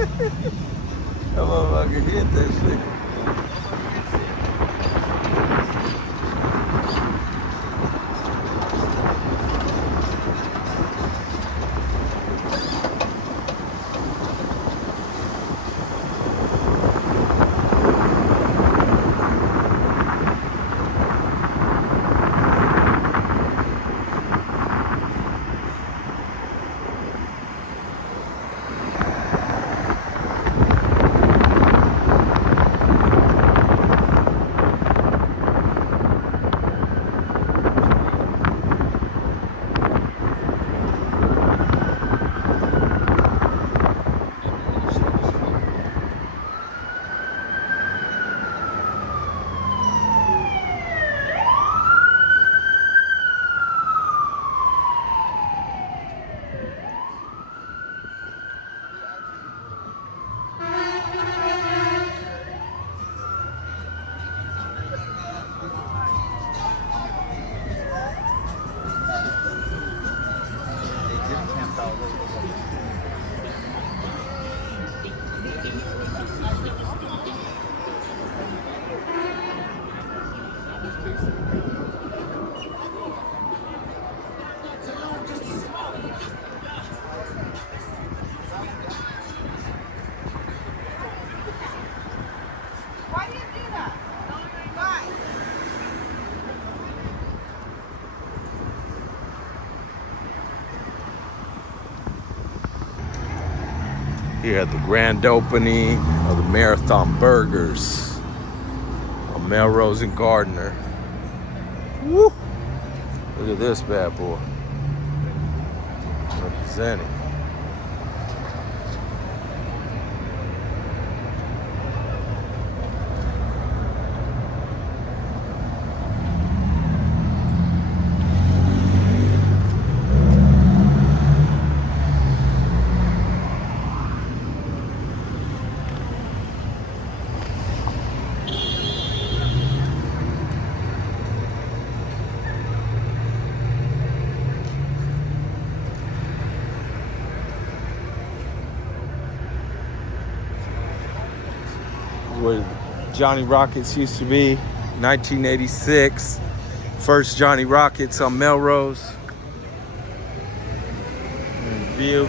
That motherfucker hit that shit. Here at the grand opening of the Marathon Burgers on Melrose and Gardner. Woo! Look at this bad boy. Representing. Where Johnny Rockets used to be, 1986. First Johnny Rockets on Melrose. View.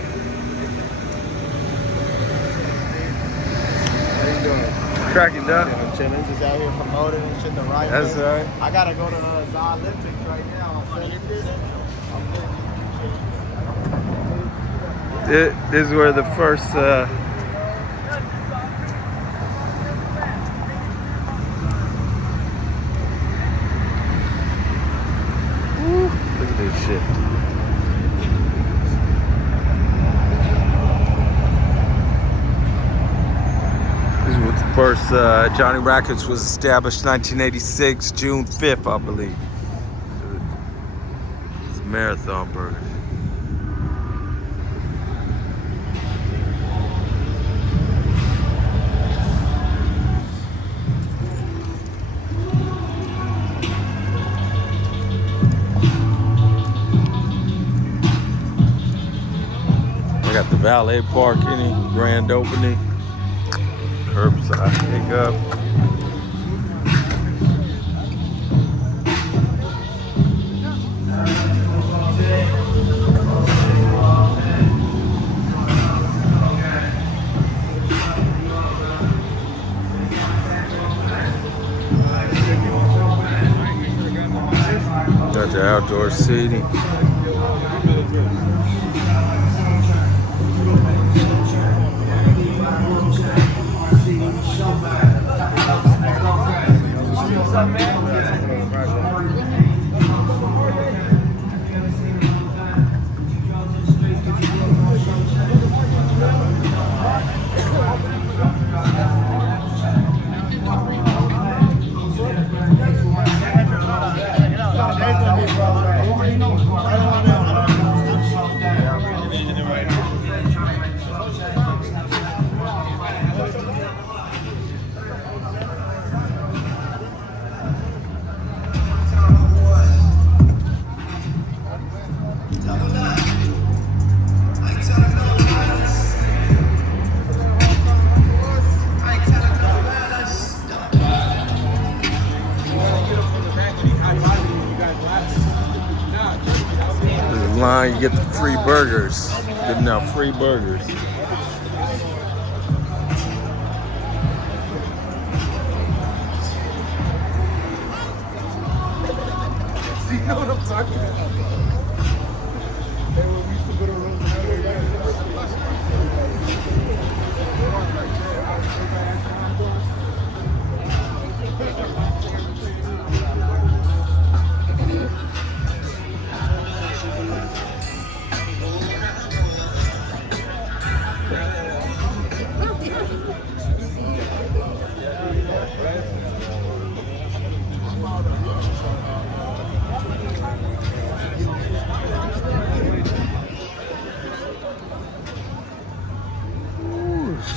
How you doing? Cracking down. I'm chilling, just out here promoting and shit the right That's way. all right. I gotta go to Zion Olympics right now. This is where the first look at this shit. This was the first Johnny Rockets was established 1986, June 5th, I believe. It's a Marathon Burger. I got the valet parking, grand opening, curbside pickup. Got the outdoor seating. line, you get the free burgers. Giving out free burgers. You know what I'm talking about? They were used to go to rooms.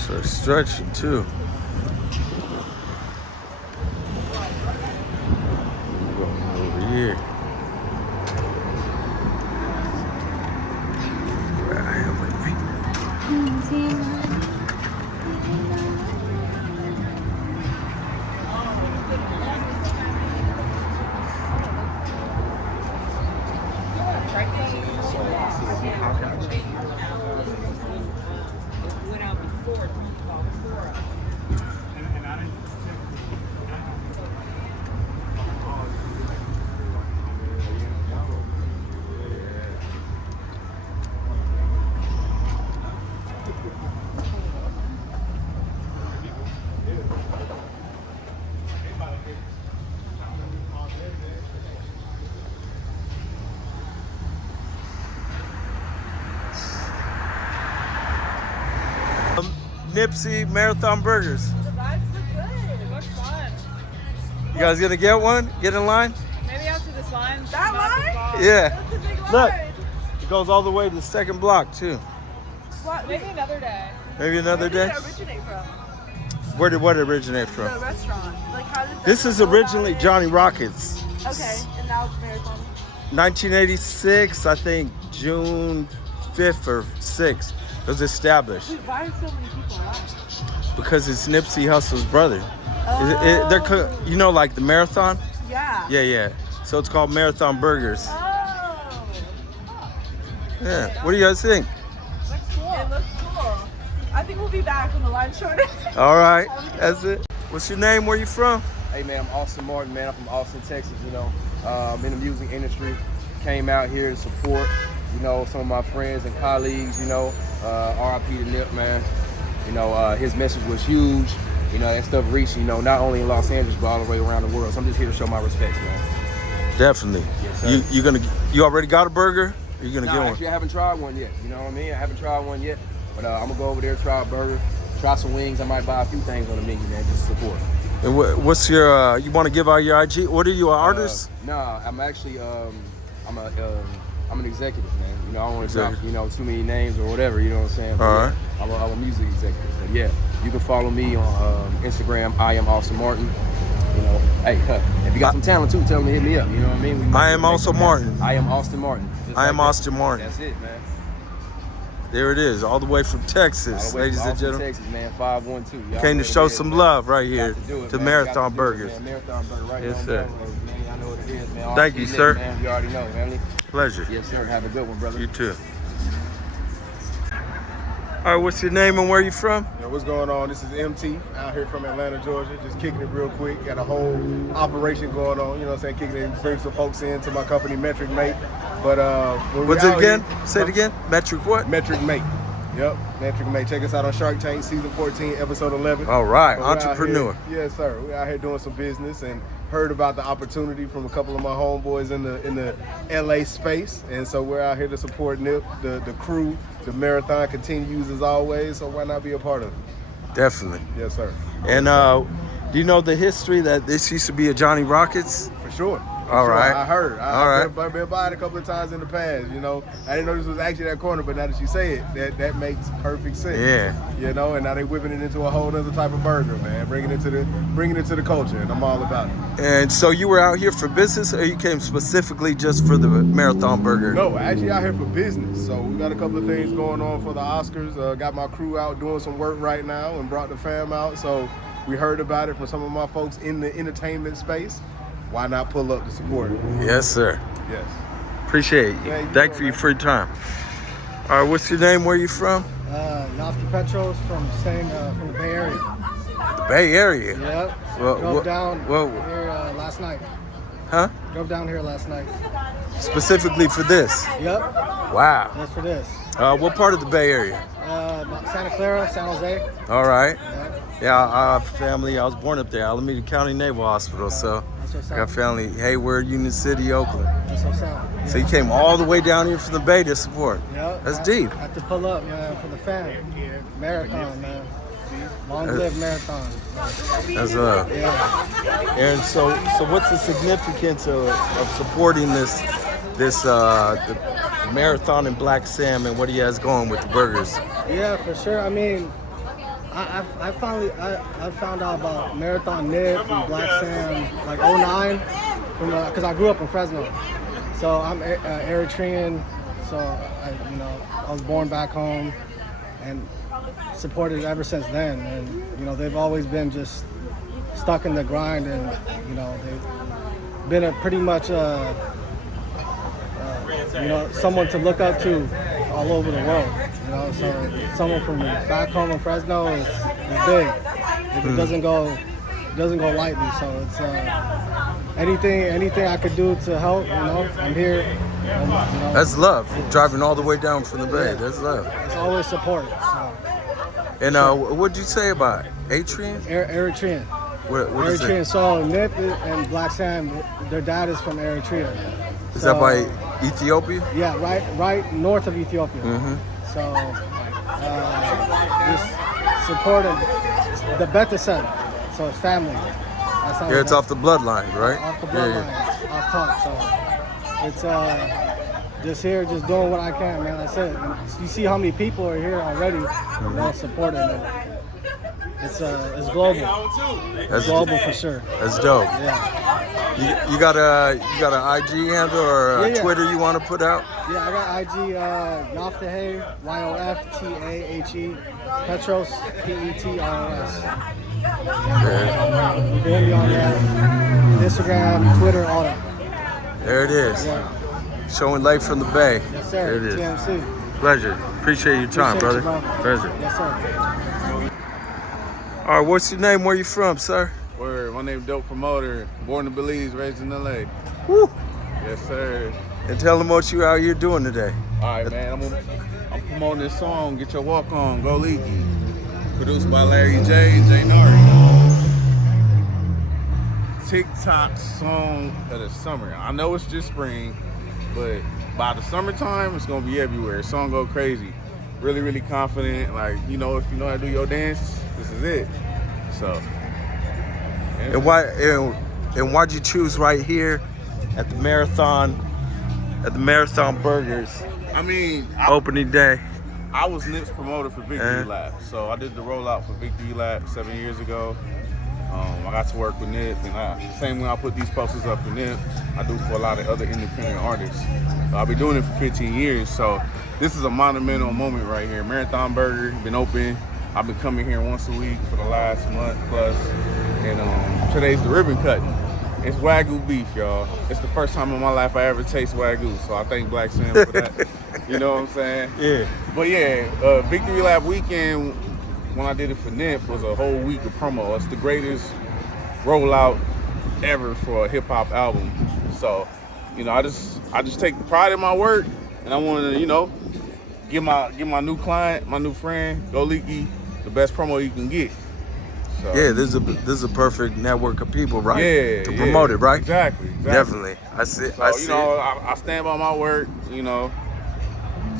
So stretching too. Going over here. Where I am with Nipsey Marathon Burgers. The vibes look good. It looks fun. You guys gonna get one? Get in line? Maybe out to this line. That line? Yeah. That's a big line. Look, it goes all the way to the second block too. What? Maybe another day. Maybe another Where day. did it originate from? Where did what originate The from? restaurant. Like how did This is originally Johnny Rockets. Okay, and now it's Marathon. 1986, I think June 5th or 6th. It was established Dude, why are so many people alive? because it's Nipsey Hussle's brother. You know, like the marathon? Yeah. Yeah. So it's called Marathon Burgers. Oh. Yeah. What do you guys think? Looks cool. It looks cool. I think we'll be back when the line's shorter. All right. That's it. What's your name? Where you from? Hey man, I'm Austin Martin, man. I'm from Austin, Texas, you know. In the music industry. Came out here to support, you know, some of my friends and colleagues, you know. RIP to Nip, man. You know, his message was huge. You know, that stuff reached, you know, not only in Los Angeles, but all the way around the world. So I'm just here to show my respects, man. Definitely. Yes, sir. You already got a burger? Or you gonna get one? Actually, I haven't tried one yet. You know what I mean? I haven't tried one yet. But I'm gonna go over there, try a burger, try some wings. I might buy a few things on the menu, man, just to support. And what's your? You want to give out your IG? What are you, an artist? Nah, I'm actually I'm an executive, man. You know, I don't want to drop, Executive. you know, too many names or whatever. You know what I'm saying? But All yeah, right. I'm a music executive. But yeah, you can follow me on Instagram. I am Austin Martin. You know, hey, if you got some talent too, tell them to hit me up. You know what I mean? I am also Martin. I am Austin Martin. I am Austin Martin. That's it, man. There it is, all the way from Texas, All the way ladies from and Austin, gentlemen. Texas, man. 512. Y'all Came know to what show it is, some man. love right here Got to do it, to man. Marathon Got to do it, Burgers. man. Marathon Burger right Yes, on sir. down the road, man. I know what it is, man. Thank you, RP sir. Man. You already know, man. Pleasure. Yes, sir. Have a good one, brother. You too. All right, what's your name and where you from? Yo, what's going on? This is MT out here from Atlanta, Georgia. Just kicking it real quick. Got a whole operation going on. You know what I'm saying? Kicking it, bring some folks in to my company, Metric Mate. But when What's we it out again? here- Say it again. Metric what? Metric Mate. Yep, Metric Mate. Check us out on Shark Tank, season 14, episode 11. All right, But we're out entrepreneur. here- yes, sir. We're out here doing some business and heard about the opportunity from a couple of my homeboys in the LA space, and so we're out here to support Nip. The crew, the marathon continues as always. So why not be a part of it? Definitely. Yes, sir. And do you know the history that this used to be a Johnny Rockets? For sure. All right. I heard. All right. I've been by it a couple of times in the past. You know, I didn't know this was actually that corner, but now that you say it, that makes perfect sense. Yeah. You know, and now they whipping it into a whole other type of burger, man. Bringing it to the culture, and I'm all about it. And so you were out here for business, or you came specifically just for the Marathon Burger? No, actually out here for business. So we got a couple of things going on for the Oscars. Got my crew out doing some work right now, and brought the fam out. So we heard about it from some of my folks in the entertainment space. Why not pull up to support it? Yes, sir. Yes. Appreciate you. Yeah, you Thank know, you for your man. free time. All right, what's your name? Where you from? Yofty Petros from the Bay Area. The Bay Area. Yep. Well, Drove down well, here last night. huh? Drove down here last night. Specifically for this. Yep. Wow. Just for this. What part of the Bay Area? Santa Clara, San Jose. All right. Yep. Yeah, I have family. I was born up there, Alameda County Naval Hospital. So That's what's I got up. family Hayward, Union City, Oakland. That's what's up. So you came all the way down here from the Bay to support. Yep. That's deep. Had to pull up, man, for the fam. Marathon, man. Long live marathon. That's Yeah. And so what's the significance of supporting this the marathon and Black Sam and what he has going with the burgers? Yeah, for sure. I mean, I found out about Marathon Nip and Black Sam like '09 because I grew up in Fresno. So I'm Eritrean. So I was born back home and supported ever since then. And they've always been just stuck in the grind, and they've been a pretty much someone to look up to all over the world. So someone from back home in Fresno is big. It doesn't go lightly. So it's anything I could do to help. I'm here. And, That's love. Driving all the way down from the Bay. That's love. It's always support. So. And what'd you say about Eritrean? Eritrean. What is it? Eritrean. So Nip and Black Sam, their dad is from Eritrea. Is that by Ethiopia? Yeah, right north of Ethiopia. Mm-hmm. So just supporting the Bethesda. So it's family. That's how Yeah, it's off the bloodline, right? off the bloodline, off top. So it's just here, just doing what I can, man. That's it. And you see how many people are here already, supporting it. It's global. It's global for sure. That's dope. Yeah. You got a IG handle or Yeah. Twitter you want to put out? Yeah, I got IG, Yoftahe, Yoftahe, Petros, Petros. You can hit me on that. Instagram, Twitter, all that. There it is. Yeah. Showing light from the Bay. Yes, There sir. it is. TMC. Pleasure. Appreciate your time, Appreciate brother. you, bro. Pleasure. Yes, sir. All right, what's your name? Where you from, sir? Word, my name Dope Promoter, born in Belize, raised in LA. Woo. Yes, sir. And tell them what you out here doing today. All right, man, I'm promoting this song, Get Your Walk On, Go Leaky. Produced by Larry J and Jay Nari. TikTok song of the summer. I know it's just spring, but by the summertime, it's gonna be everywhere. The song go crazy. Really, really confident. Like, if you know how to do your dance, this is it. So. And why'd you choose right here at the marathon burgers I mean, opening day? I was Nip's promoter for Victory Lap. So I did the rollout for Victory Lap 7 years ago. I got to work with Nip, and same when I put these posters up for Nip, I do for a lot of other independent artists. I've been doing it for 15 years, so this is a monumental moment right here. Marathon Burger, been open. I've been coming here once a week for the last month plus, and today's the ribbon cutting. It's Wagyu beef, y'all. It's the first time in my life I ever taste Wagyu, so I thank Black Sam for that. You know what I'm saying? Yeah. But yeah, Victory Lap weekend, when I did it for Nip, was a whole week of promo. It's the greatest rollout ever for a hip hop album. So, I just take pride in my work, and I wanted to, give my new client, my new friend, Go Leaky, the best promo you can get. So, Yeah, this is a perfect network of people, right? Yeah, To promote it, right? Exactly. Definitely. I see. So, I see. I stand by my work,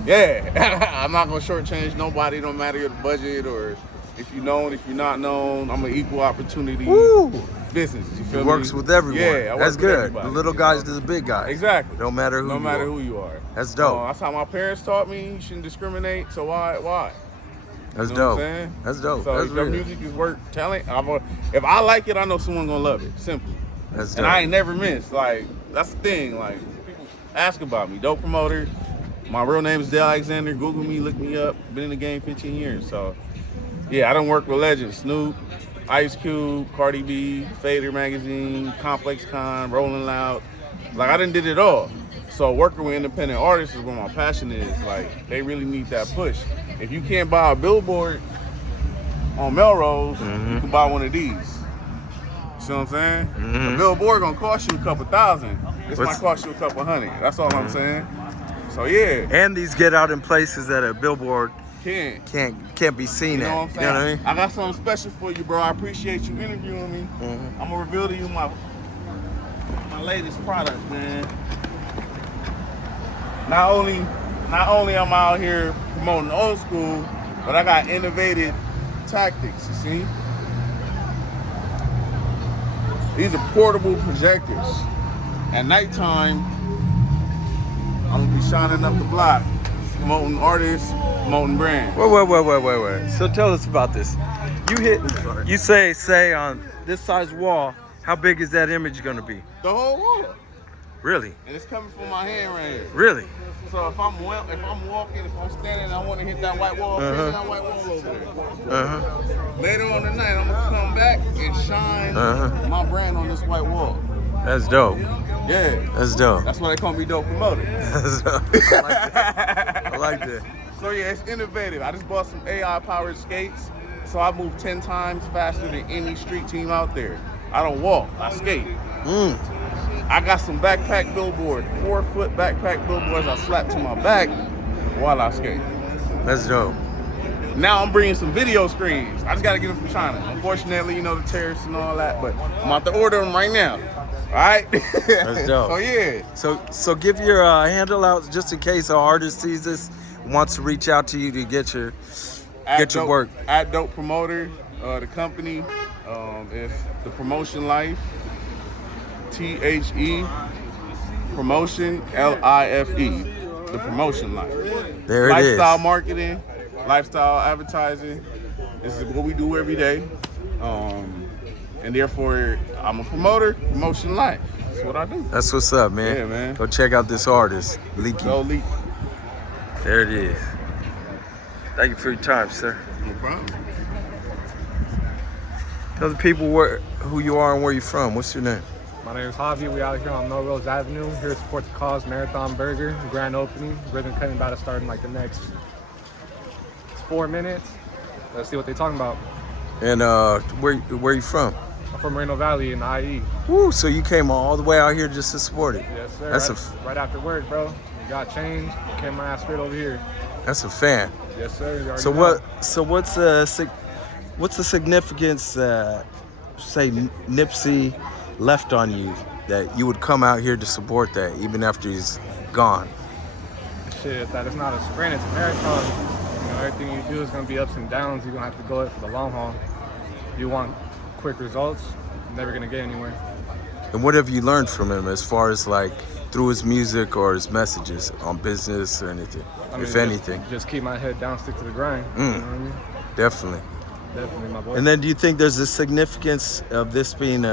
Yeah, I'm not gonna shortchange nobody, no matter the budget or if you're known, if you're not known. I'm an equal opportunity Woo! business. You feel It me? works with everyone. Yeah, I That's work with good. everybody, The little guys to the big guys. Exactly. No matter who. No you matter are. who you are. That's dope. That's how my parents taught me. You shouldn't discriminate. So why? That's You know dope. what I'm saying? That's dope. So That's if your real. music is worth talent, if I like it, I know someone gonna love it. Simple. That's dope. And I ain't never missed. Like, that's the thing. Like, people ask about me. Dope Promoter. My real name is Dale Alexander. Google me, look me up. Been in the game 15 years. So, yeah, I done worked with legends. Snoop, Ice Cube, Cardi B, Fader Magazine, Complex Con, Rolling Loud. Like, I done did it all. So working with independent artists is where my passion is. Like, they really need that push. If you can't buy a billboard on Melrose, you can buy one of these. See what I'm saying? A billboard gonna cost you a couple thousand. This might cost you a couple hundred. That's all I'm saying. So yeah. And these get out in places that a billboard can't be seen You know at. what I'm saying? You know what I mean? I got something special for you, bro. I appreciate you interviewing me. I'm gonna reveal to you my latest product, man. Not only am I out here promoting old school, but I got innovative tactics, you see? These are portable projectors. At nighttime, I'm gonna be shining up the block, promoting artists, promoting brands. Wait. So tell us about this. You say on this size wall, how big is that image gonna be? The whole wall. Really? And it's coming from my hand right here. Really? So if I'm walking, if I'm standing, I want to hit that white wall, press that white wall over there. Later on tonight, I'm gonna come back and shine my brand on this white wall. That's dope. Yeah. That's dope. That's why they call me Dope Promoter. That's dope. I like that. I like that. So yeah, it's innovative. I just bought some AI-powered skates, so I move 10 times faster than any street team out there. I don't walk, I skate. I got some backpack billboard, 4-foot backpack billboards I slap to my back while I skate. That's dope. Now I'm bringing some video screens. I just gotta get them from China. Unfortunately, you know, the tariffs and all that, but I'm about to order them right now. All right? That's dope. So yeah. So give your handle out just in case an artist sees this, wants to reach out to you to get your work. At Dope Promoter, the company is The Promotion Life. THE Promotion LIFE. The Promotion Life. There it is. Lifestyle marketing, lifestyle advertising. This is what we do every day. And therefore, I'm a promoter, Promotion Life. That's what I do. That's what's up, man. Yeah, man. Go check out this artist, Leaky. Go Leak. There it is. Thank you for your time, sir. No problem. Tell the people who you are and where you're from. What's your name? My name is Javi. We out here on Melrose Avenue, here to support the cause, Marathon Burger, grand opening. Ribbon cutting about to start in like the next 4 minutes. Let's see what they're talking about. And where you from? I'm from Moreno Valley in the IE. Woo, so you came all the way out here just to support it. Yes, sir. That's right after work, bro. You got changed, came my ass straight over here. That's a fan. Yes, sir. You already So know. what's the significance say Nipsey left on you that you would come out here to support that even after he's gone? Shit, that it's not a sprint, it's a marathon. You know, everything you do is gonna be ups and downs. You're gonna have to go it for the long haul. You want quick results, you're never gonna get anywhere. And what have you learned from him as far as like through his music or his messages on business or anything, if anything? Just keep my head down, stick to the grind. You know what I mean? Definitely. Definitely, my boy. And then do you think there's a significance of this being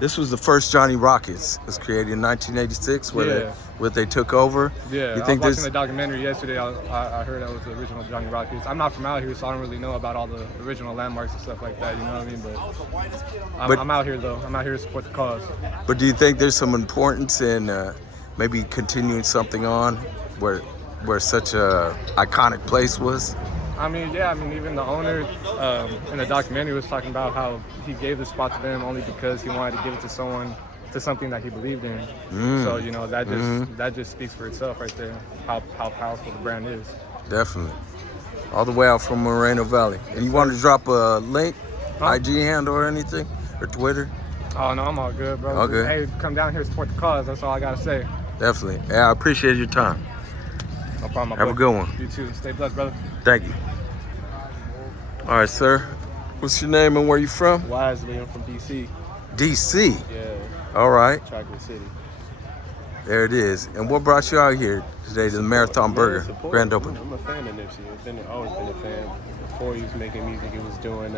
this was the first Johnny Rockets. It was created in 1986 where they took over. Yeah, you think I was watching the documentary yesterday. I heard that was the original Johnny Rockets. I'm not from out here, so I don't really know about all the original landmarks and stuff like that, you know what I mean? But I'm out here, though. I'm out here to support the cause. But do you think there's some importance in maybe continuing something on where such a iconic place was? I mean, yeah, even the owner in the documentary was talking about how he gave the spot to them only because he wanted to give it to something that he believed in. So, you know, that just speaks for itself right there, how powerful the brand is. Definitely. All the way out from Moreno Valley. And you want to drop a link, IG handle or anything, or Twitter? Oh, no, I'm all good, bro. Okay. Hey, come down here, support the cause. That's all I got to say. Definitely. Yeah, I appreciate your time. No problem, my Have boy. a good one. You too. Stay blessed, brother. Thank you. All right, sir. What's your name and where you from? Wisely, I'm from DC. DC? Yeah. All right. Chocolate City. There it is. And what brought you out here today to the Marathon Burger grand opening? I'm a fan of Nipsey. I've always been a fan. Before he was making music, he was doing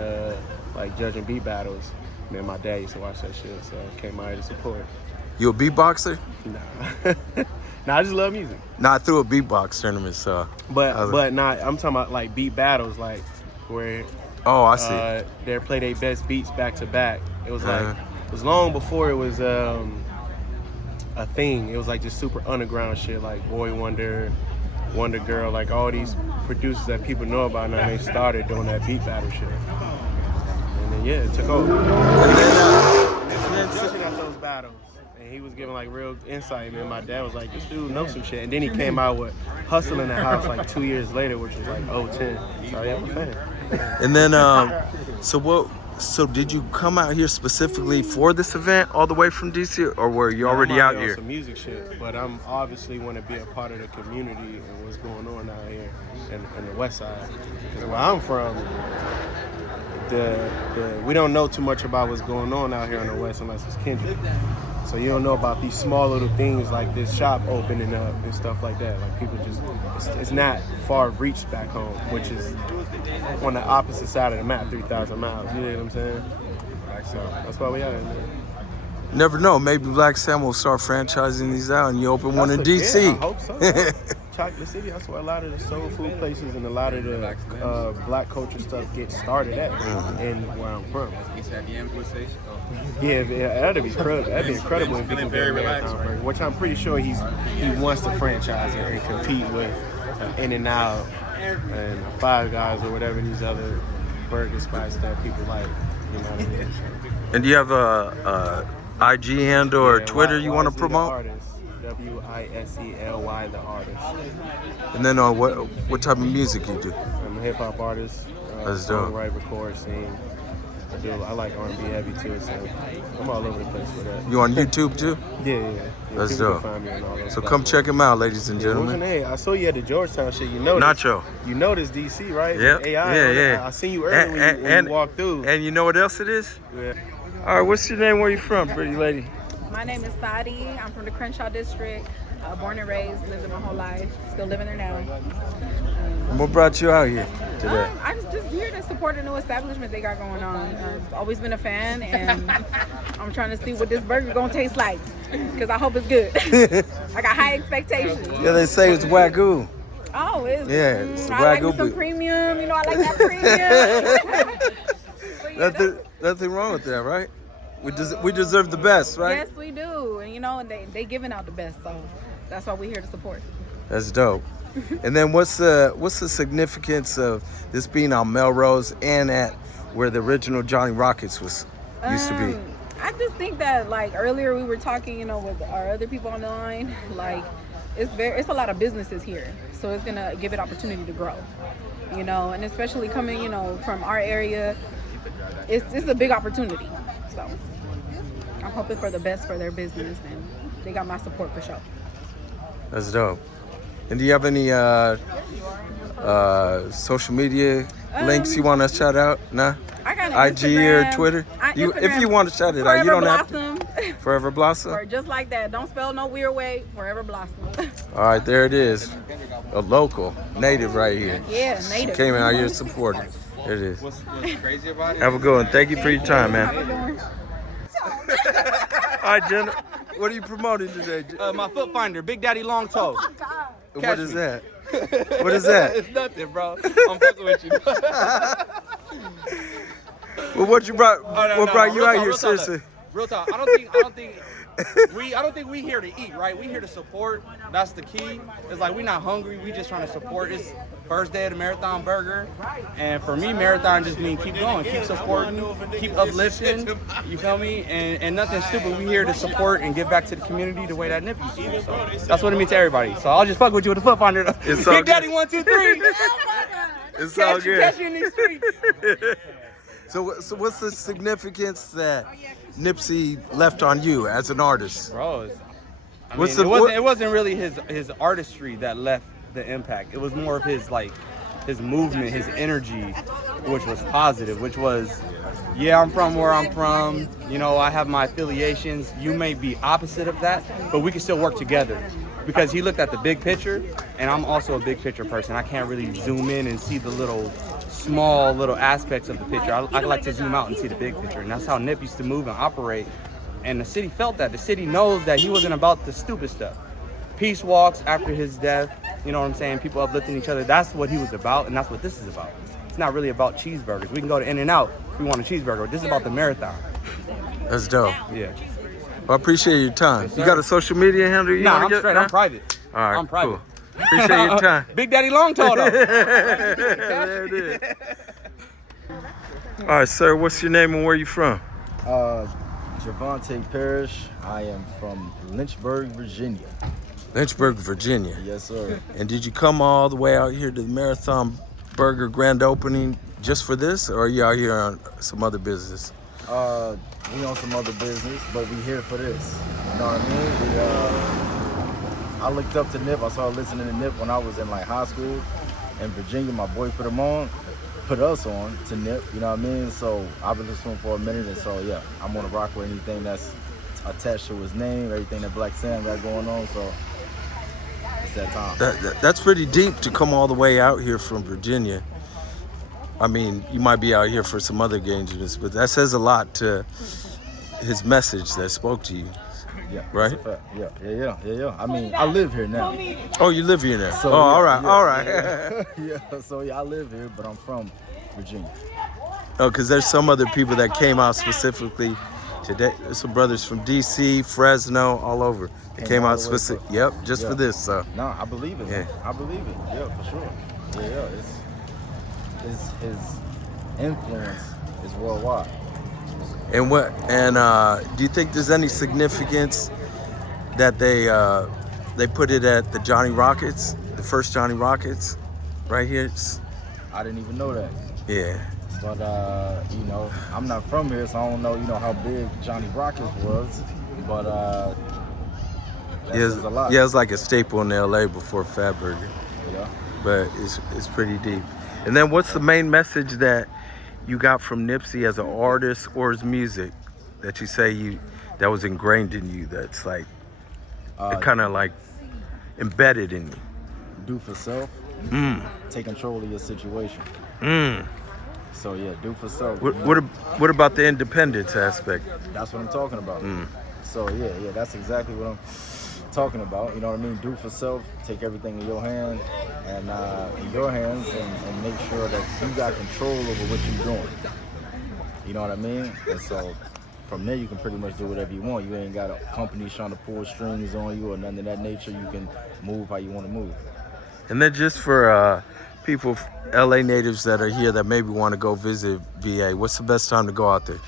like judging beat battles. Me and my dad used to watch that shit, so I came out here to support. You a beatboxer? Nah. Nah, I just love music. Nah, I threw a beatbox tournament, so. But not. I'm talking about like beat battles, like where. Oh, I see. They play their best beats back to back. It was like it was long before it was a thing. It was like just super underground shit, like Boy Wonder, Wonder Girl, like all these producers that people know about now. They started doing that beat battle shit, and then it took over. And then judging at those battles, and he was giving like real insight. Man, my dad was like, "This dude knows some shit." And then he came out with "Hustle in the House" like 2 years later, which was like 2010. So yeah, I'm a fan. And then, so did you come out here specifically for this event all the way from DC, or were you already out here? Some music shit, but I'm obviously want to be a part of the community and what's going on out here in the West Side. Because where I'm from, we don't know too much about what's going on out here in the West unless it's Kendrick. So you don't know about these small little things like this shop opening up and stuff like that. Like people just, it's not far reached back home, which is on the opposite side of the map, 3,000 miles. You know what I'm saying? So that's why we out here, man. Never know. Maybe Black Sam will start franchising these out, and you open one in DC. Yeah, I hope so. Chocolate City, that's where a lot of the soul food places and a lot of the black culture stuff gets started at, and where I'm from. Yeah, that'd be incredible. That'd be incredible if he can get a Marathon Burger, which I'm pretty sure he wants to franchise it and compete with In-N-Out and Five Guys or whatever these other burger spots that people like. You know what I mean? And do you have a IG handle or Twitter you want to promote? WISELY, the artist. And then what type of music you do? I'm a hip hop artist. That's dope. Write, record, sing. I like R&B heavy too, so I'm all over the place with that. You on YouTube too? Yeah. That's people dope. can find me on all those So come platforms. check him out, ladies and gentlemen. Hey, I saw you at the Georgetown shit. You know this. Nacho. You know this DC, right? Yep. AI. Yeah. I seen you earlier when you walked through. And you know what else it is? Yeah. All right, what's your name? Where you from, pretty lady? My name is Sadi. I'm from the Crenshaw district. Born and raised, lived there my whole life. Still living there now. What brought you out here today? I'm just here to support the new establishment they got going on. I've always been a fan, and I'm trying to see what this burger gonna taste like, because I hope it's good. I got high expectations. Yeah, they say it's Wagyu. Oh, It's I like me Wagyu. some premium. You know, I like that premium. But yeah, Nothing wrong with that, right? We deserve the best, right? yes, we do. And you know, they giving out the best, so that's why we're here to support. That's dope. And then what's the significance of this being on Melrose and at where the original Johnny Rockets used to be? I just think that, like, earlier we were talking, you know, with our other people on the line, like, it's a lot of businesses here, so it's gonna give it opportunity to grow, you know, and especially coming, you know, from our area, it's a big opportunity. So I'm hoping for the best for their business, and they got my support for sure. That's dope. And do you have any social media links you want to shout out? Nah? I got an IG Instagram, or Twitter? If you want to shout it out, Forever you don't Blossom. have to. Forever Blossom? Or just like that. Don't spell no weird way. Forever Blossom. All right, there it is. A local, native right here. Yeah, native. Came out here to support it. There it is. What's crazy about it? Have a good one. Thank you for your time, Have a man. good one. All right, Jenna, what are you promoting today? My foot finder, Big Daddy Long Toe. What is that? What is that? It's nothing, bro. I'm fucking with you. Well, what brought you Real out talk, here, real talk, seriously? look. Real talk. I don't think we here to eat, right? We here to support. That's the key. It's like we not hungry. We just trying to support. It's first day of the Marathon Burger, and for me, Marathon just means keep going, keep supporting, keep uplifting. You feel me? And nothing stupid. We here to support and give back to the community the way that Nip used to. So that's what it means to everybody. So I'll just fuck with you with the foot finder. It's all Big Daddy good. 1, 2, 3. It's all Catch you good. in these streets. So what's the significance that Nipsey left on you as an artist? Bro, It wasn't really his artistry that left the impact. It was more of his movement, his energy, which was positive, which was, yeah, I'm from where I'm from, you know, I have my affiliations. You may be opposite of that, but we can still work together. Because he looked at the big picture, and I'm also a big picture person. I can't really zoom in and see the small little aspects of the picture. I like to zoom out and see the big picture, and that's how Nip used to move and operate. And the city felt that. The city knows that he wasn't about the stupid stuff. Peace walks after his death, you know what I'm saying? People uplifting each other. That's what he was about, and that's what this is about. It's not really about cheeseburgers. We can go to In-N-Out if we want a cheeseburger. This is about the marathon. That's dope. Yeah. Well, I appreciate your time. Yes, You sir. got a social media handle you Nah, want I'm to get? straight. Nah? I'm private. All right, I'm private. cool. Appreciate your time. Big Daddy Long Tall though. There it is. All right, sir, what's your name and where you from? Javante Parrish. I am from Lynchburg, Virginia. Lynchburg, Virginia. Yes, sir. And did you come all the way out here to the Marathon Burger grand opening just for this, or are you out here on some other business? We on some other business, but we here for this. You know what I mean? I looked up to Nip. I started listening to Nip when I was in like high school in Virginia. My boy put us on to Nip. You know what I mean? So I've been listening for a minute, and so yeah, I'm gonna rock with anything that's attached to his name, everything that Blacc Sam got going on. So it's that time. That's pretty deep to come all the way out here from Virginia. I mean, you might be out here for some other engagements, but that says a lot to his message that spoke to you. Yeah, right? that's a fact. Yeah. I mean, I live here now. Oh, you live here now? So, oh, all yeah, right. Yeah, so yeah, I live here, but I'm from Virginia. Oh, because there's some other people that came out specifically today. There's some brothers from DC, Fresno, all over. They came out specific. Yep, just for this. So. No, I believe it. Yeah. I believe it. Yeah, for sure. Yeah. His influence is worldwide. And do you think there's any significance that they put it at the Johnny Rockets, the first Johnny Rockets, right here? I didn't even know that. Yeah. But you know, I'm not from here, so I don't know, how big Johnny Rockets was. But that says a lot. Yeah, it's like a staple in LA before Fat Burger. Yeah. But it's pretty deep. And then what's the main message that you got from Nipsey as an artist or his music that you say that was ingrained in you, that's like kind of like embedded in you? Do for self. Take control of your situation. So yeah, do for self. What about the independence aspect? That's what I'm talking about. So yeah, that's exactly what I'm talking about. You know what I mean? Do for self. Take everything in your hand and and make sure that you got control over what you're doing. You know what I mean? And so from there you can pretty much do whatever you want. You ain't got a company trying to pull strings on you or nothing of that nature. You can move how you want to move. And then just for people, LA natives that are here that maybe want to go visit VA, what's the best time to go out there?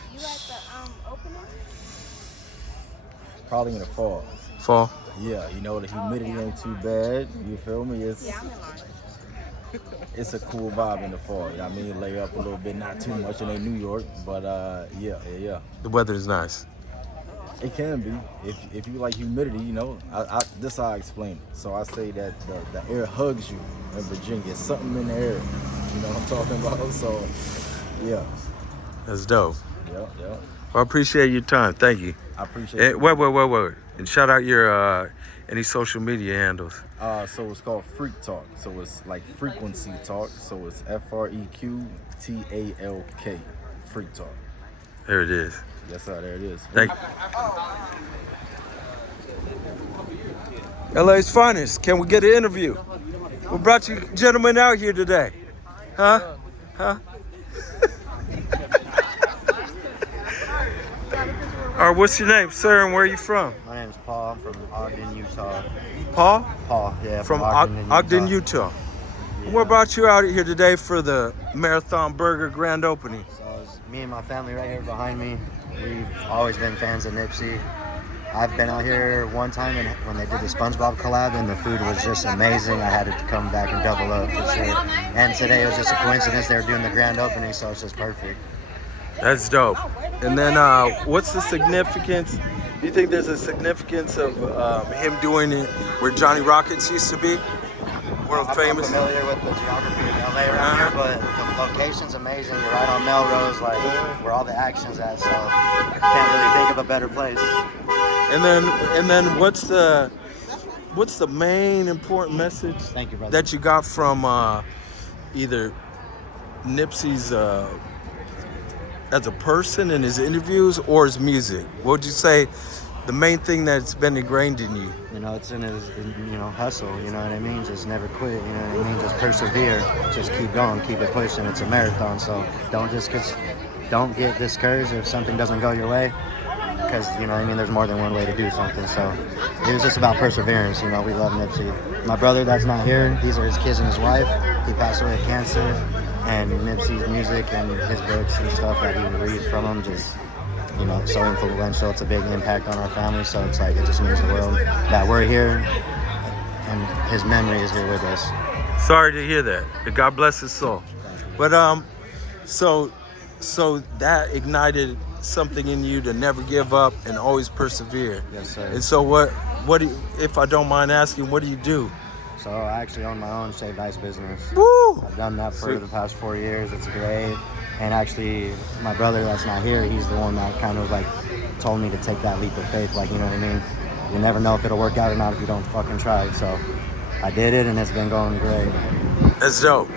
Probably in the fall. Fall? Yeah, the humidity ain't too bad. You feel me? It's a cool vibe in the fall. You know what I mean? Lay up a little bit, not too much. It ain't New York, but yeah. The weather is nice. It can be if you like humidity. This is how I explain it. So I say that the air hugs you in Virginia. It's something in the air. You know what I'm talking about? So yeah. That's dope. Yeah. Well, I appreciate your time. Thank you. I appreciate it. Wait. And shout out your any social media handles. So it's called Freak Talk. So it's like frequency talk. So it's FREQTALK. Freak Talk. There it is. Yes, sir. There it is. Thank you. LA's finest. Can we get an interview? What brought you gentlemen out here today? Huh? All right, what's your name, sir, and where are you from? My name is Paul. I'm from Ogden, Utah. Paul? Paul, yeah. From Ogden, Utah. Yeah. What brought you out here today for the Marathon Burger grand opening? So it's me and my family right here behind me. We've always been fans of Nipsey. I've been out here one time when they did the SpongeBob collab, and the food was just amazing. I had to come back and double up for sure. And today it was just a coincidence they were doing the grand opening, so it's just perfect. That's dope. And then what's the significance? Do you think there's a significance of him doing it where Johnny Rockets used to be? World famous? I'm familiar with the geography of LA around here, but the location's amazing. You're right on Melrose, like where all the action's at, so can't really think of a better place. And then what's the main important message Thank you, brother. that you got from either Nipsey's as a person in his interviews or his music? What would you say the main thing that's been ingrained in you? It's in his, hustle, you know what I mean? Just never quit, you know what I mean? Just persevere, just keep going, keep it pushing. It's a marathon, so don't get discouraged if something doesn't go your way, because, you know what I mean, there's more than one way to do something. So it was just about perseverance. You know, we love Nipsey. My brother that's not here, these are his kids and his wife. He passed away of cancer, and Nipsey's music and his books and stuff that he would read from him just, you know, so influential. It's a big impact on our family, so it's like it just means the world that we're here and his memory is here with us. Sorry to hear that. God bless his soul. But so that ignited something in you to never give up and always persevere. Yes, sir. And so what do you, if I don't mind asking, what do you do? So I actually own my own shaved ice business. Woo! I've done that for the past 4 years. It's great. And actually, my brother that's not here, he's the one that kind of like told me to take that leap of faith. Like, you know what I mean? You never know if it'll work out or not if you don't fucking try. So I did it, and it's been going great. That's dope.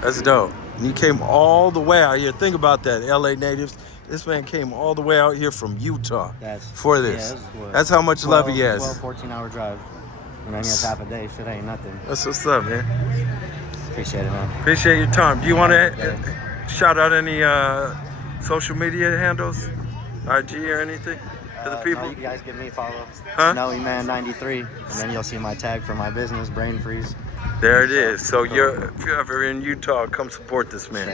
That's dope. And you came all the way out here. Think about that, LA natives. This man came all the way out here from Utah for this. Yeah, that's how much love he has. 14-hour drive. You know, that's half a day. Shit ain't nothing. That's what's up, man. Appreciate it, man. Appreciate your time. Do you want to shout out any social media handles, IG or anything to the people? No, you guys give me a follow. Huh? NoeMan93, and then you'll see my tag for my business, Brain Freeze. There it is. So if you're ever in Utah, come support this man.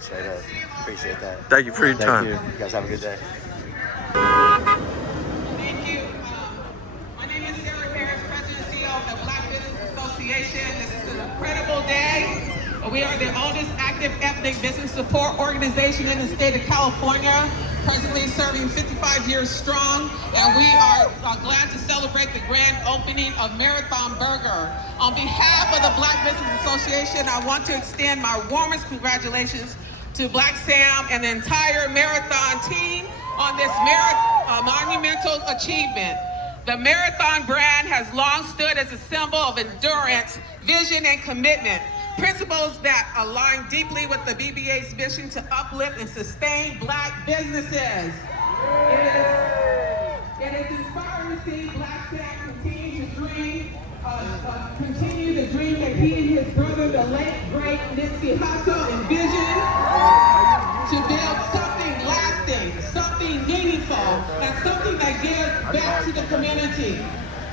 Straight up. Appreciate that. Thank you for your time. Thank you. You guys have a good day. Thank you. My name is Sarah Harris, President and CEO of the Blacc Business Association. This is an incredible day. We are the oldest active ethnic business support organization in the state of California, presently serving 55 years strong, and we are glad to celebrate the grand opening of Marathon Burger. On behalf of the Blacc Business Association, I want to extend my warmest congratulations to Blacc Sam and the entire Marathon team on this monumental achievement. The Marathon brand has long stood as a symbol of endurance, vision, and commitment. Principles that align deeply with the BBA's mission to uplift and sustain Black businesses. It is inspiring to see Blacc Sam continue the dream that he and his brother, the late great Nipsey Hussle, envisioned to build something lasting, something meaningful, and something that gives back to the community.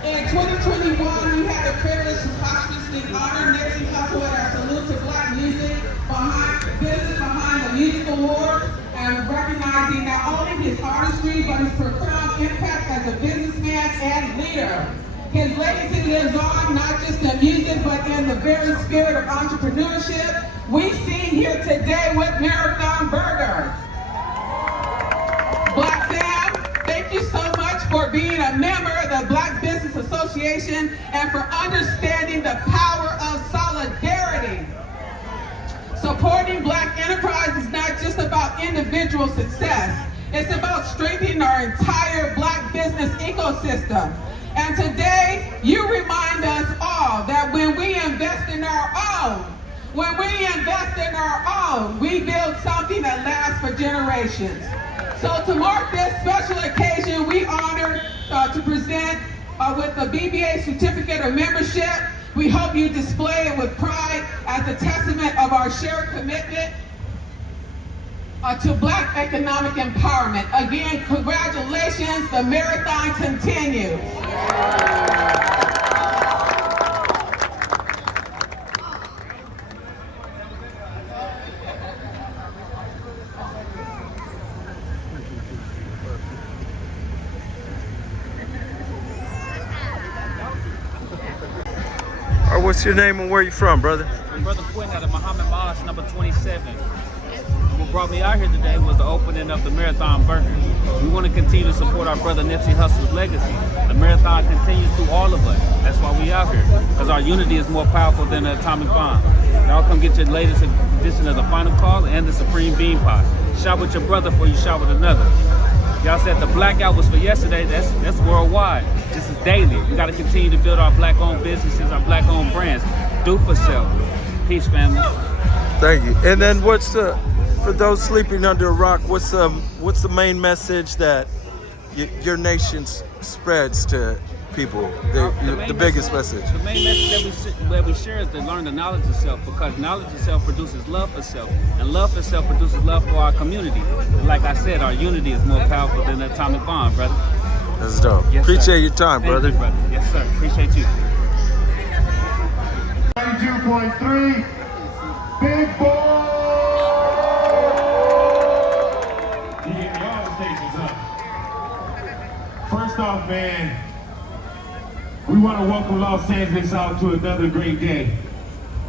In 2021, we had the privilege to posthumously honor Nipsey Hussle at our Salute to Black Music behind the Music Award, and recognizing not only his artistry, but his profound impact as a businessman and leader. His legacy lives on, not just in music, but in the very spirit of entrepreneurship we see here today with Marathon Burger. Blacc Sam, thank you so much for being a member of the Blacc Business Association and for understanding the power of solidarity. Supporting Black enterprise is not just about individual success. It's about strengthening our entire Black business ecosystem. And today, you remind us all that when we invest in our own, we build something that lasts for generations. So to mark this special occasion, we honor to present with the BBA Certificate of Membership. We hope you display it with pride as a testament of our shared commitment to Black economic empowerment. Again, congratulations, the marathon continues. All right, what's your name and where you from, brother? I'm Brother Quinn out of Muhammad Mosque, number 27. What brought me out here today was the opening of the Marathon Burger. We want to continue to support our brother Nipsey Hussle's legacy. The marathon continues through all of us. That's why we out here, because our unity is more powerful than an atomic bomb. Y'all come get your latest edition of the Final Call and the Supreme Bean Pot. Shop with your brother before you shop with another. Y'all said the blackout was for yesterday. That's worldwide. This is daily. We got to continue to build our Black-owned businesses, our Black-owned brands. Do for self. Peace, family. Thank you. And then for those sleeping under a rock, what's the main message that your nation spreads to people? main The biggest message. The main message that we share is to learn the knowledge of self, because knowledge of self produces love for self, and love for self produces love for our community. And like I said, our unity is more powerful than an atomic bomb, brother. That's dope. Yes, Appreciate sir. your time, Thank brother. you, brother. Yes, sir. Appreciate you. 92.3, Big Boy! Y'all stations up. First off, man, we want to welcome Los Angeles out to another great day.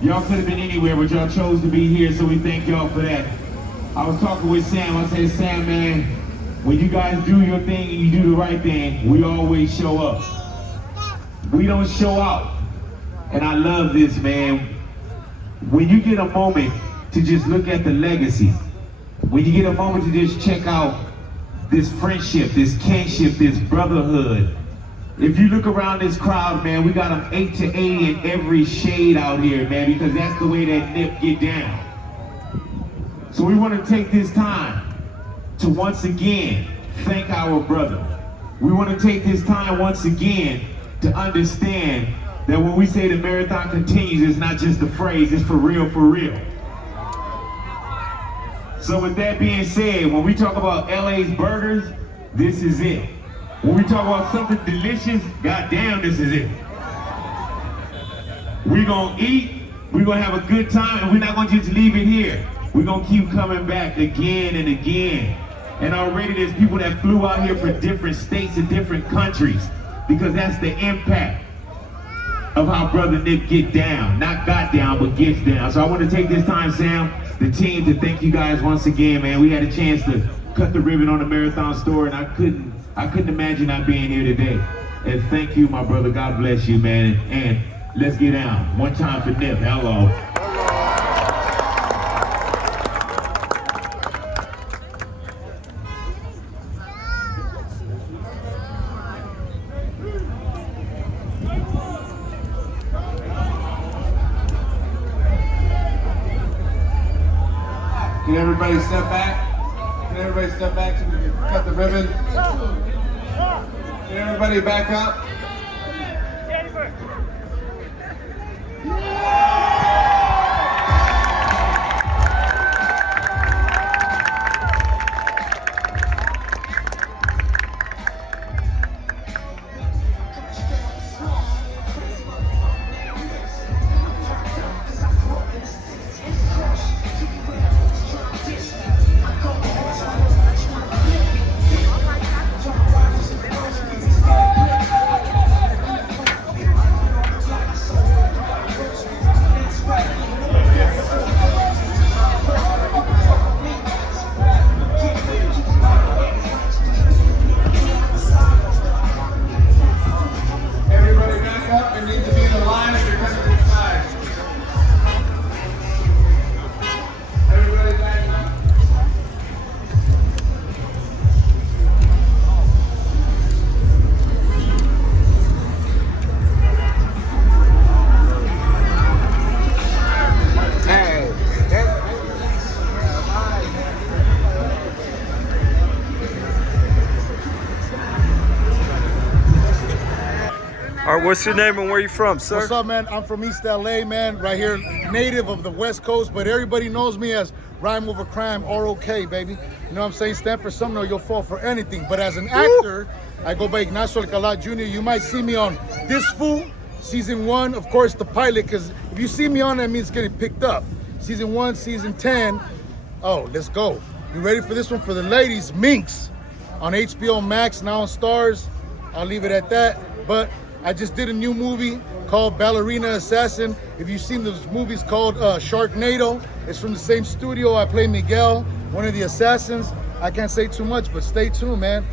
Y'all could have been anywhere, but y'all chose to be here, so we thank y'all for that. I was talking with Sam. I said, Sam, man, when you guys do your thing and you do the right thing, we always show up. We don't show out. And I love this, man. When you get a moment to just look at the legacy, when you get a moment to just check out this friendship, this kinship, this brotherhood. If you look around this crowd, man, we got them 8 to 80 in every shade out here, man, because that's the way that Nip get down. So we want to take this time to once again thank our brother. We want to take this time once again to understand that when we say the marathon continues, it's not just a phrase, it's for real, for real. So with that being said, when we talk about LA's burgers, this is it. When we talk about something delicious, goddamn, this is it. We're gonna eat, we're gonna have a good time, and we're not gonna just leave it here. We're gonna keep coming back again and again. And already there's people that flew out here for different states and different countries, because that's the impact of how Brother Nip get down. Not got down, but gets down. So I want to take this time, Sam, the team, to thank you guys once again, man. We had a chance to cut the ribbon on the Marathon store, and I couldn't imagine not being here today. And thank you, my brother. God bless you, man. And let's get down. One time for Nip. Hello. Can everybody step back? Can everybody step back so we can cut the ribbon? Can everybody back up? All right, what's your name and where you from, sir? What's up, man? I'm from East LA, man. Right here, native of the West Coast, but everybody knows me as Rhyme Over Crime, ROK, baby. You know what I'm saying? Stand for something or you'll fall for anything. But as an actor, I go by Ignacio Alcalá Jr. You might see me on This Fool, Season 1, of course, the pilot, because if you see me on, that means it's getting picked up. Season 1, Season 10. Oh, let's go. You ready for this one? For the ladies, Minx on HBO Max, now on Stars. I'll leave it at that. But I just did a new movie called Ballerina Assassin. If you've seen those movies called Sharknado, it's from the same studio. I play Miguel, one of the assassins. I can't say too much, but stay tuned, man.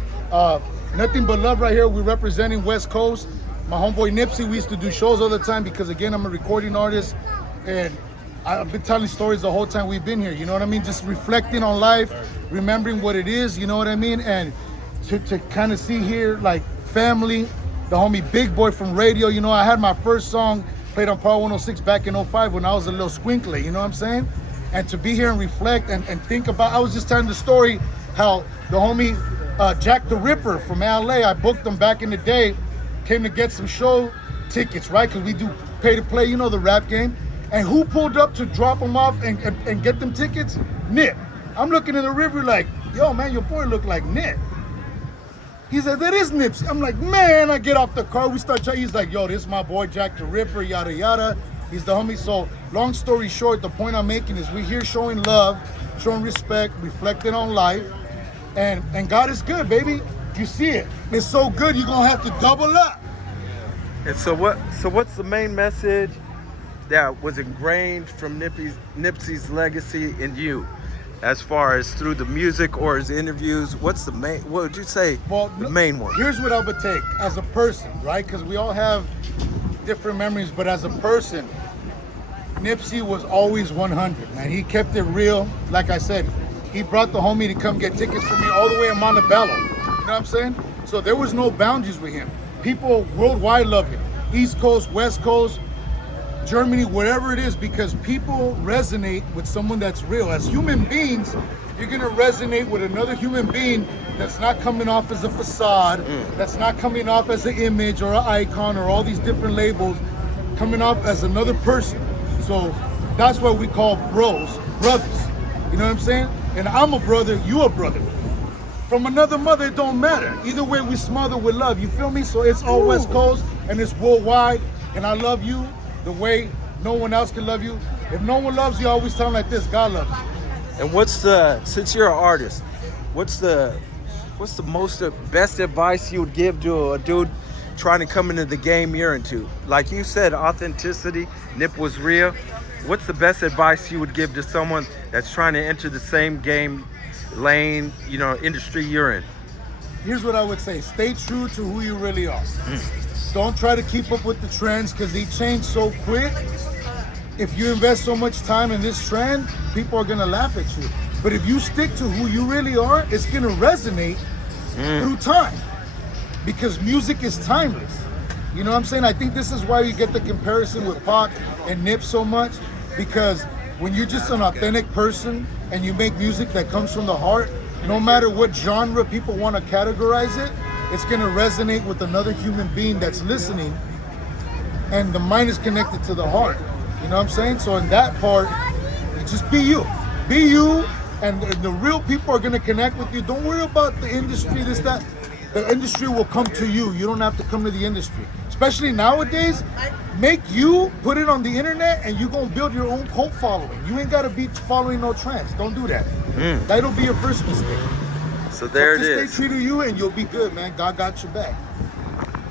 Nothing but love right here. We're representing West Coast. My homeboy Nipsey, we used to do shows all the time because, again, I'm a recording artist. And I've been telling stories the whole time we've been here. You know what I mean? Just reflecting on life, remembering what it is, you know what I mean? And to kind of see here, like, family, the homie Big Boy from radio. You know, I had my first song played on Power 106 back in 05 when I was a little squinkly, you know what I'm saying? And to be here and reflect and think about, I was just telling the story how the homie Jack the Ripper from LA, I booked him back in the day came to get some show tickets, right? Because we do pay to play, you know, the rap game. And who pulled up to drop them off and get them tickets? Nip. I'm looking in the river like, yo, man, your boy look like Nip. He said, that is Nipsey. I'm like, man, I get off the car. We start chatting. He's like, yo, this is my boy, Jack the Ripper, yada, yada. He's the homie. So long story short, the point I'm making is we're here showing love, showing respect, reflecting on life. And God is good, baby. You see it. It's so good, you're going to have to double up. And so what's the main message that was ingrained from Nipsey's legacy in you? As far as through the music or his interviews, what would you say the main one? Here's what I would take as a person, right? Because we all have different memories, but as a person, Nipsey was always 100, man. He kept it real. Like I said, he brought the homie to come get tickets for me all the way in Montebello. You know what I'm saying? So there was no boundaries with him. People worldwide love him. East Coast, West Coast, Germany, wherever it is, because people resonate with someone that's real. As human beings, you're gonna resonate with another human being that's not coming off as a facade, that's not coming off as an image or an icon or all these different labels, coming off as another person. So that's what we call brothers. You know what I'm saying? And I'm a brother, you a brother. From another mother, it don't matter. Either way, we smother with love, you feel me? So it's all West Coast and it's worldwide, and I love you the way no one else can love you. If no one loves you, I always sound like this, God loves you. And since you're an artist, what's the best advice you would give to a dude trying to come into the game you're into? Like you said, authenticity, Nip was real. What's the best advice you would give to someone that's trying to enter the same game lane, you know, industry you're in? Here's what I would say. Stay true to who you really are. Don't try to keep up with the trends because they change so quick. If you invest so much time in this trend, people are gonna laugh at you. But if you stick to who you really are, it's gonna resonate through time. Because music is timeless. You know what I'm saying? I think this is why you get the comparison with Pac and Nip so much, because when you're just an authentic person and you make music that comes from the heart, no matter what genre people want to categorize it, it's gonna resonate with another human being that's listening, and the mind is connected to the heart. You know what I'm saying? So in that part, you just be you. Be you, and the real people are gonna connect with you. Don't worry about the industry, this, that. The industry will come to you. You don't have to come to the industry. Especially nowadays, make you, put it on the internet, and you're gonna build your own cult following. You ain't gotta be following no trends. Don't do that. That'll be your first mistake. So there it is. Just stay true to you and you'll be good, man. God got your back.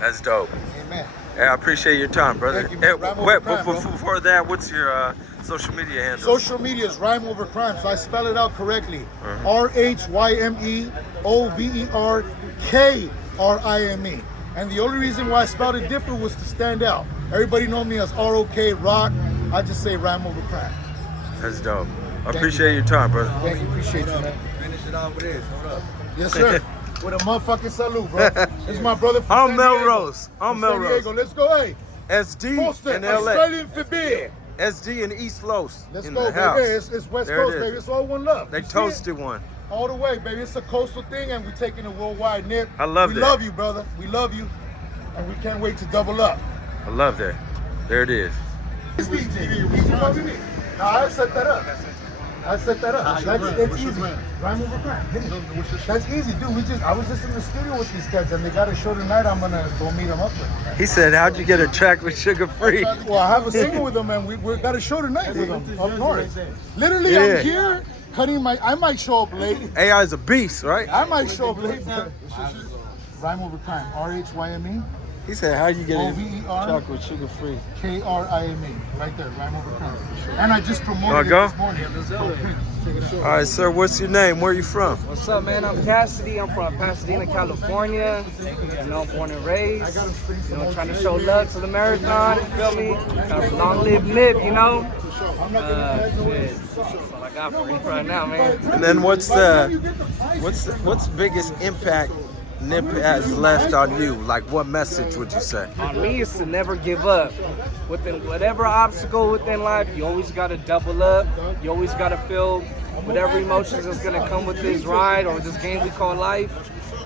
That's dope. Amen. Hey, I appreciate your time, brother. Thank you, man. Before that, what's your social media handle? Social media is Rhyme Over Crime, so I spell it out correctly. RHYMEOVERKRIME. And the only reason why I spelled it different was to stand out. Everybody know me as ROK Rock. I just say Rhyme Over Crime. That's dope. I appreciate your time, brother. Thank you. Appreciate you, man. Finish it off with this. Hold up. Yes, sir. With a motherfucking salute, bro. This is my brother from I'm San Melrose. Diego. I'm Melrose. Let's go, hey. SD in LA. Australian for beer. SD in East Los. Let's in go, the baby. house. It's West There Coast, it is. baby. It's all one love. They You see toasted it? one. All the way, baby. It's a coastal thing, and we're taking it worldwide, Nip. I love that. that. We love you, brother. We love you, and we can't wait to double up. I love that. There it is. It's DJ. Nah, I set that up. That's easy. Rhyme Over Crime. That's easy, dude. I was just in the studio with these guys, and they got a show tonight. I'm gonna go meet them up with. He said, "How'd you get a track with Sugar Free?" Well, I have a single with them, and we got a show tonight with them up north. Literally, Yeah. I'm here cutting my. I might show up late. AI is a beast, right? I might show up late. Rhyme Over Crime. RHYME. He said, "How'd you get a OVER track with Sugar Free?" KRIME. Right there. Rhyme Over Crime. And I just promoted Wanna go? it this morning. All right, sir. What's your name? Where are you from? What's up, man? I'm Cassidy. I'm from Pasadena, California. You know, born and raised. You know, trying to show love to the marathon. You feel me? Long live Nip, you know? Shit. That's all I got for you right now, man. And then what's the biggest impact Nip has left on you? Like, what message would you say? On me is to never give up. Within whatever obstacle within life, you always got to double up. You always got to feel whatever emotions is going to come with this ride or this game we call life.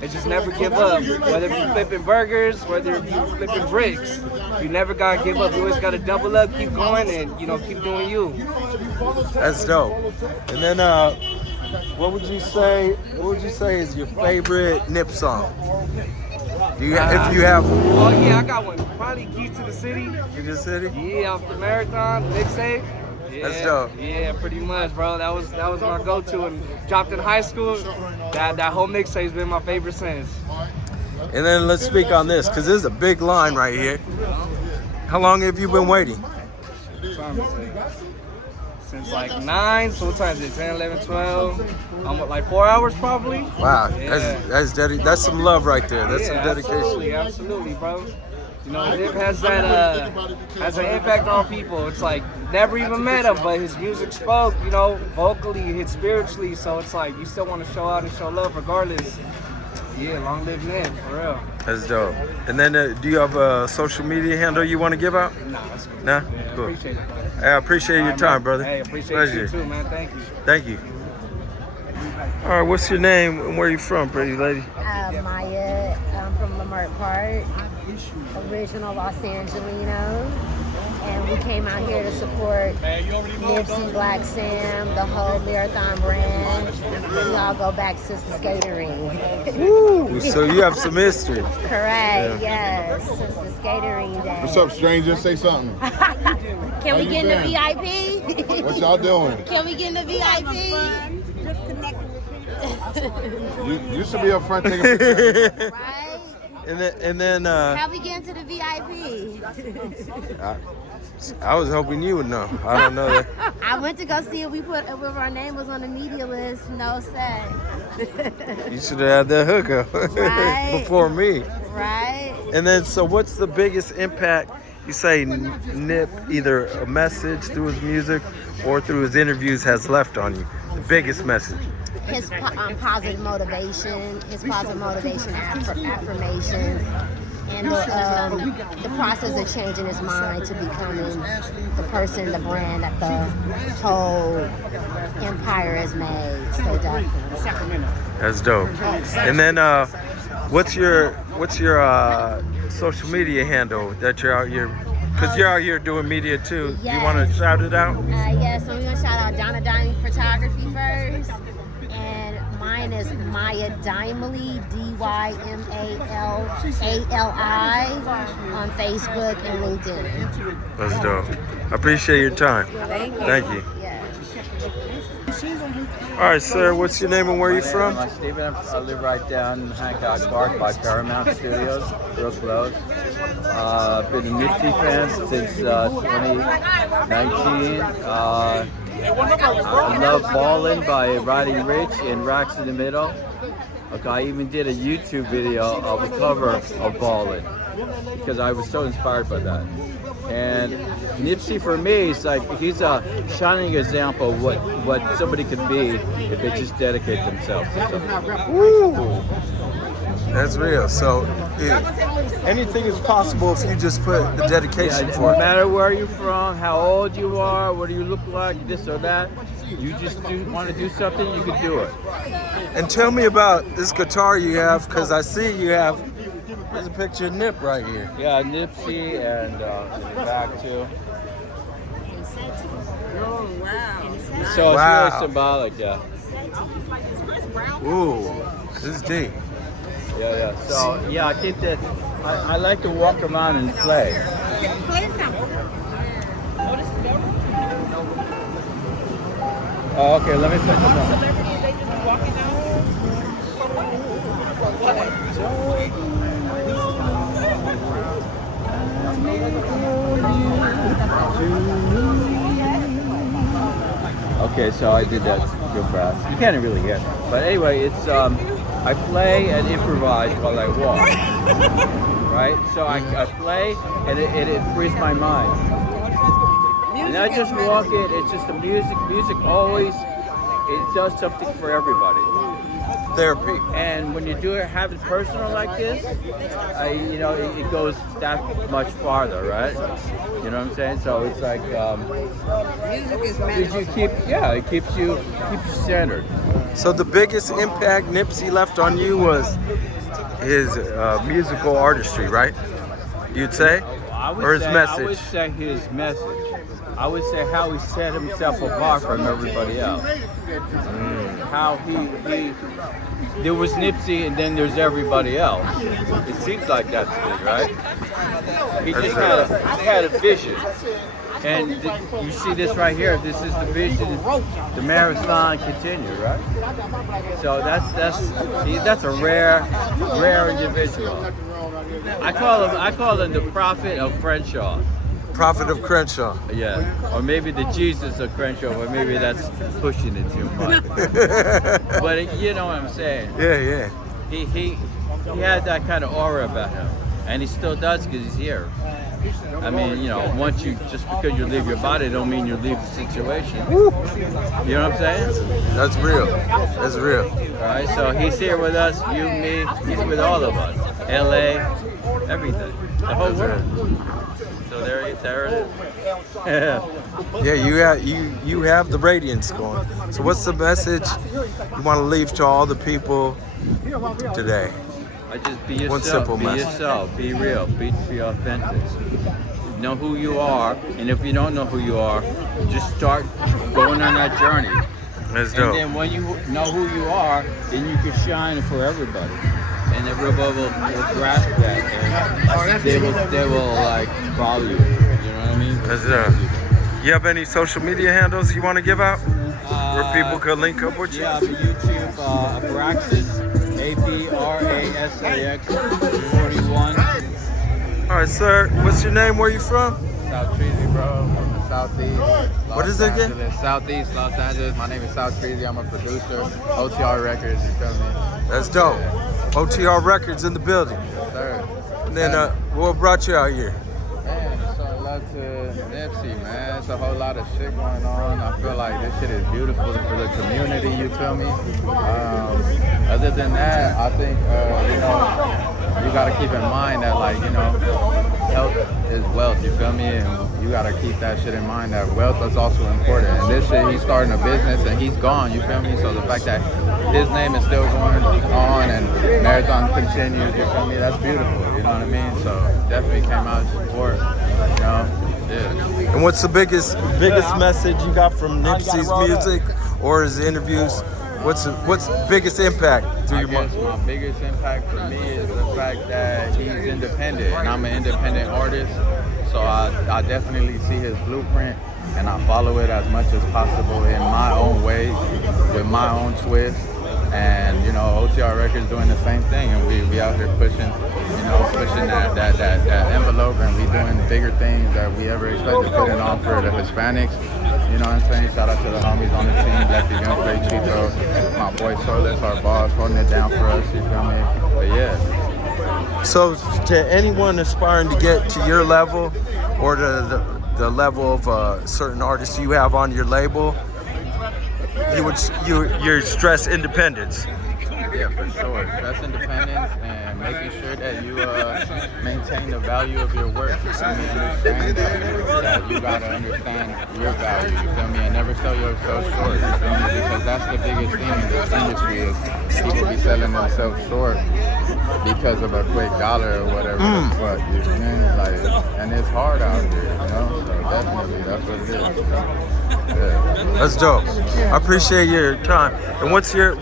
just never give up. Whether you're flipping burgers, whether you're flipping bricks, you never gotta give up. You always gotta double up, keep going, and keep doing you. That's dope. And then, what would you say is your favorite Nip song? Do you, if you have? Oh yeah, I got one. Probably Keys to the City. Keys to the City? Yeah, off the Marathon mixtape. Yeah, that's dope. Yeah, pretty much, bro. That was my go-to, and dropped in high school. That whole mixtape's been my favorite since. And then let's speak on this, because this is a big line right here. How long have you been waiting? Since like 9, so what time is it? 10, 11, 12? Like 4 hours probably. Wow, yeah. That's some love right there. That's some dedication. Absolutely, bro. Nip has that has an impact on people. It's like never even met him, but his music spoke. Vocally, hit spiritually. So it's like you still want to show out and show love regardless. Yeah, long live Nip, for real. That's dope. And then, do you have a social media handle you want to give out? Nah, that's cool. Nah? Yeah, Cool. Appreciate it, brother. I appreciate your time, brother. Hey, appreciate Pleasure. you too, man. Thank you. Thank you. All right, what's your name and where you from, pretty lady? Maya. I'm from Lamert Park, original Los Angelino. And we came out here to support Nipsey, Blacc Sam, the whole Marathon brand. We all go back since the skating ring. Woo! So you have some history. Correct, yes. Since the skating ring days. What's up, stranger? Say something. Can we get in the VIP? What y'all doing? Can we get in the VIP? You should be up front taking pictures. Right? And then How we get into the VIP? I was hoping you would know. I don't know that. I went to go see if our name was on the media list. No say. You should have had that hookup Right. before me. Right. And then, so what's the biggest impact you say Nip, either a message through his music or through his interviews, has left on you? The biggest message. His positive motivation, affirmations, and the process of changing his mind to becoming the person, the brand that the whole empire has made. So definitely. That's dope. And then, what's your social media handle that you're out here? Because you're out here doing media too. Yes. You want to shout it out? Yes, so we're going to shout out Donna Diamond Photography first. And mine is Maya Dimely, DYMALALI, on Facebook and LinkedIn. That's dope. I appreciate your time. Thank you. All right, sir, what's your name and where are you from? I'm Steven. I live right down Hancock Park by Paramount Studios, real close. Been a Nipsey fan since 2019. I love Ballin' by Roddy Ricch and Rocks in the Middle. Okay, I even did a YouTube video of a cover of Ballin' because I was so inspired by that. And Nipsey for me is like, he's a shining example of what somebody could be if they just dedicate themselves to something. Woo! That's real. So anything is possible if you just put the dedication for it. No matter where you're from, how old you are, what do you look like, this or that, you just want to do something, you can do it. And tell me about this guitar you have, because I see you have, there's a picture of Nip right here. Yeah, Nipsey and in the back too. Oh, wow. So it's really symbolic, yeah. Ooh, this is deep. Yeah. So yeah, I think that I like to walk around and play. Play something. Oh, okay, let me play something. Celebrities, they just be walking out. Okay, so I did that real fast. You can't really hear it. But anyway, it's I play and improvise while I walk. Right? So I play and it frees my mind. And I just walk it, it's just the music. Music always, it does something for everybody. Therapy. And when you do it, have it personal like this, you know, it goes that much farther, right? You know what I'm saying? So it's like Music is it keeps you centered. So the biggest impact Nipsey left on you was his musical artistry, right? You'd say? Or his message? I would say his message. I would say how he set himself apart from everybody else. How he there was Nipsey and then there's everybody else. It seems like that to me, right? He just had a vision. And you see this right here. This is the vision. The marathon continue, right? So that's a rare individual. I call him the prophet of Crenshaw. Prophet of Crenshaw. Yeah, or maybe the Jesus of Crenshaw, but maybe that's pushing it too much. But you know what I'm saying? Yeah. He had that kind of aura about him, and he still does because he's here. I mean, you know, just because you leave your body don't mean you leave the situation. You know what I'm saying? That's real. That's real. All right, so he's here with us, you, me, he's with all of us. LA, everything, the whole world. So there it is. Yeah, you have the radiance going. So what's the message you want to leave to all the people today? I just be yourself. One simple be message. yourself. Be real. Be authentic. Know who you are, and if you don't know who you are, just start going on that journey. That's and dope. then when you know who you are, then you can shine for everybody, and everybody will grasp that. And they will like follow you. You know what I mean? That's dope. You have any social media handles you want to give out where people could link up with you? Yeah, the YouTube Abraxas, ABRASAX 41. All right, sir. What's your name? Where you from? South Treasy, bro. From the Southeast. What is it again? Southeast Los Angeles. My name is South Treasy. I'm a producer. OTR Records, you feel me? That's dope. OTR Records in the building. Yes, sir. And then what brought you out here? Man, so love to Nipsey, man. It's a whole lot of shit going on. I feel like this shit is beautiful for the community, you feel me? Other than that, I think, you know, you gotta keep in mind that, like, you know, health is wealth, you feel me? And you gotta keep that shit in mind that wealth is also important. And this shit, he's starting a business and he's gone, you feel me? So the fact that his name is still going on and marathon continues, you feel me? That's beautiful, you know what I mean? So definitely came out to support, you know? Yeah. And what's the biggest message you got from Nipsey's music or his interviews? What's the biggest impact through your mind? My biggest impact for me is the fact that he's independent, and I'm an independent artist. So I definitely see his blueprint, and I follow it as much as possible in my own way, with my own twist. And you know, OTR Records doing the same thing, and we out here pushing that envelope, and we doing bigger things that we ever expected, putting on for the Hispanics. You know what I'm saying? Shout out to the homies on the team, Lefty Gunplay, Chico, my boy Solis, our boss, holding it down for us. You feel me? But yeah. So to anyone aspiring to get to your level or to the level of certain artists you have on your label, you stress independence. Yeah, for sure. Stress independence and making sure that you maintain the value of your work. You feel me? Understand that you gotta understand your value. You feel me? And never sell yourself short. You feel me? Because that's the biggest thing in this industry is people be selling themselves short because of a quick dollar or whatever. But you feel me? Like, and it's hard out here. You know? So definitely, that's what it is. Yeah. That's dope. I appreciate your time. And what's your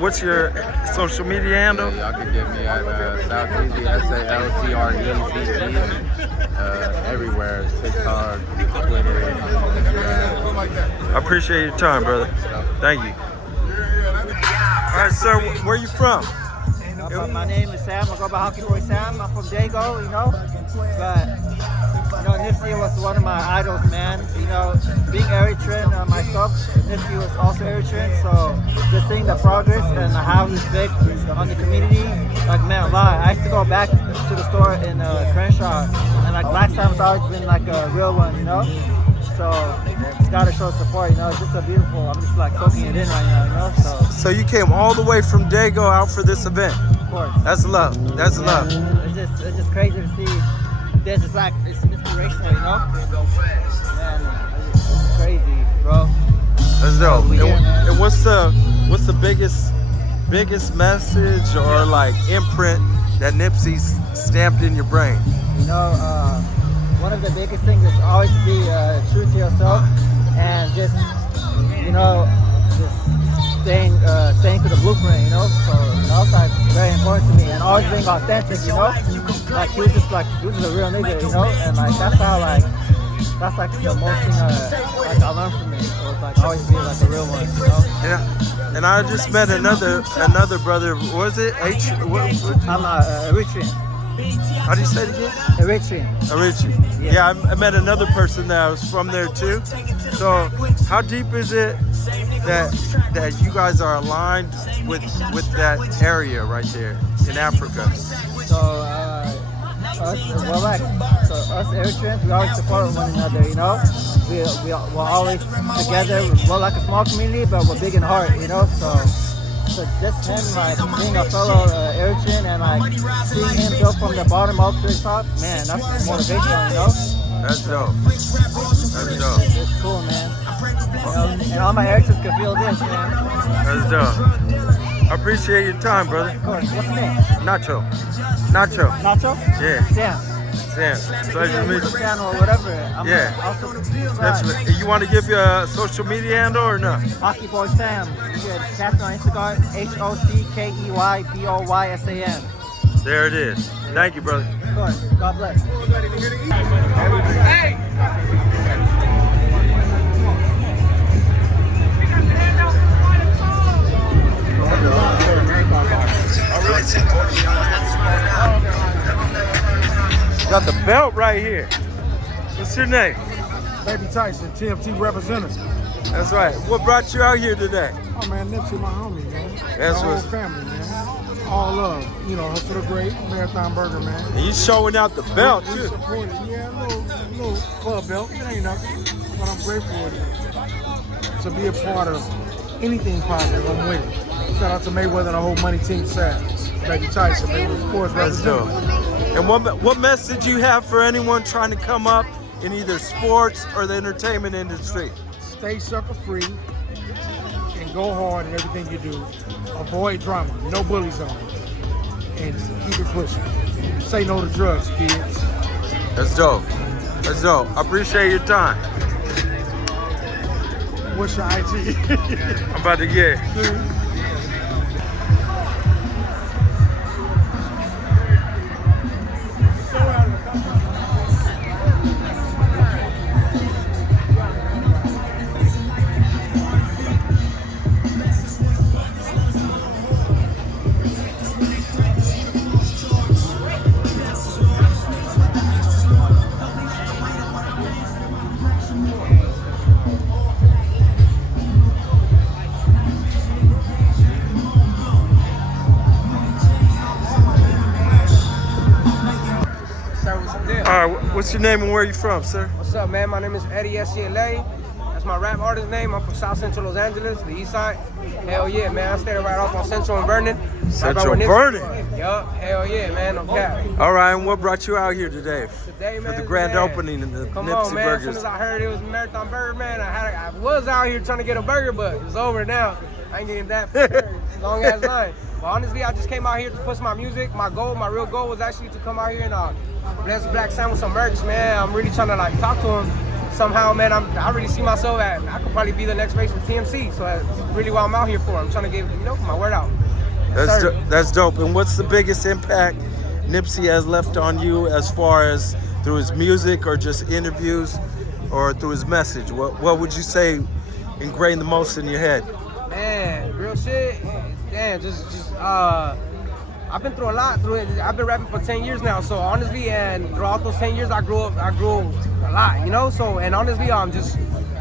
social media handle? Yeah, y'all can get me at Saltreezy, SALTREZZ, everywhere, TikTok, Twitter, Instagram. I appreciate your time, brother. Thank you. All right, sir, where are you from? My name is Sam. I go by Hockey Boy Sam. I'm from Dago, you know. But you know, Nipsey was one of my idols, man. You know, being Eritrean myself, Nipsey was also Eritrean. So just seeing the progress and how he's big on the community, like, man, I used to go back to the store in Crenshaw, and like Blacc has always been like a real one, you know. So it's gotta show support, you know. It's just so beautiful. I'm just like soaking it in right now, you know. So you came all the way from Dago out for this event. Of course. That's love. That's love. It's just crazy to see this. It's like it's inspirational, you know. Man, it's crazy, bro. That's dope. We here, man. And what's the biggest message or like imprint that Nipsey's stamped in your brain? You know, one of the biggest things is always to be true to yourself and just, you know, just staying to the blueprint, you know. So that's like very important to me, and always being authentic, you know. Like he was just a real nigga, you know, and like that's like the most thing like I learned from him. So it's like always be like a real one, you know. Yeah. And I just met another brother. What was it? I'm Eritrean. How do you say it again? Eritrean. Yeah, I met another person that was from there too. So how deep is it that you guys are aligned with that area right there in Africa? So us Eritreans, we always support one another, you know. We're always together. We're like a small community, but we're big in heart, you know. So just him, like, being a fellow Eritrean and, like, seeing him go from the bottom up to the top, man, that's motivational, you know? That's dope. That's dope. It's cool, man. You know, and all my Eritreans can feel this, man. That's dope. I appreciate your time, brother. Of course. What's your name? Nacho. Nacho? Yeah. Sam. Pleasure to meet you. Channel or whatever. Definitely. You want to give your social media handle or no? Hockey Boy Sam. You can catch me on Instagram, HOCKEYBOYSAM. There it is. Thank you, brother. Of course. God bless. Hey! Got the belt right here. What's your name? Baby Tyson, TMT representative. That's right. What brought you out here today? Oh man, Nipsey, my homie, man. That's the whole what's family, man. All love. You know, Hustle the Great, Marathon Burger, man. And you showing out the belt we too. Support it. Yeah, a little club belt. It ain't nothing, but I'm grateful to be a part of anything positive. I'm with it. Shout out to Mayweather and the whole money team staff. Baby Tyson, baby sports representative. And what message you have for anyone trying to come up in either sports or the entertainment industry? Stay sucker free and go hard in everything you do. Avoid drama, no bully zone, and keep it pushing. Say no to drugs, kids. That's dope. That's dope. I appreciate your time. What's your IG? I'm about to get it. What's your name and where are you from, sir? What's up, man? My name is Eddie SCLA. That's my rap artist name. I'm from South Central Los Angeles, the east side. Hell yeah, man. I stay right off on Central and Vernon. Central and Vernon? Yup, hell yeah, man. No cap. All right, and what brought you out here today? Today, man. For the grand opening of the Come Nipsey on, man. Burgers. As soon as I heard it was Marathon Burger, man, I was out here trying to get a burger, but it's over now. I ain't getting that long ass line. But honestly, I just came out here to push my music. My real goal was actually to come out here and bless Blacc Sam with some merch, man. I'm really trying to like talk to him somehow, man. I really see myself I could probably be the next face for TMC. So that's really what I'm out here for. I'm trying to give my word out. That's dope. And what's the biggest impact Nipsey has left on you as far as through his music or just interviews or through his message? What would you say ingrained the most in your head? Man, real shit. Damn, just I've been through a lot through it. I've been rapping for 10 years now, so honestly, and throughout those 10 years, I grew a lot, you know. So, and honestly,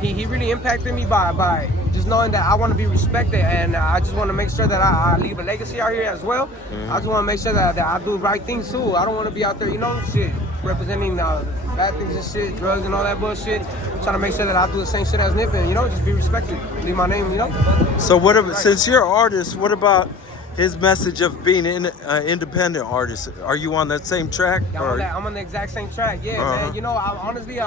he really impacted me by just knowing that I want to be respected, and I just want to make sure that I leave a legacy out here as well. I just want to make sure that I do right things too. I don't want to be out there, you know, shit, representing bad things and shit, drugs and all that bullshit. I'm trying to make sure that I do the same shit as Nip and, you know, just be respected. Leave my name, you know? So what about, since you're an artist, what about his message of being an independent artist? Are you on that same track? Yeah, I'm on the exact same track. Yeah, man. You know, honestly,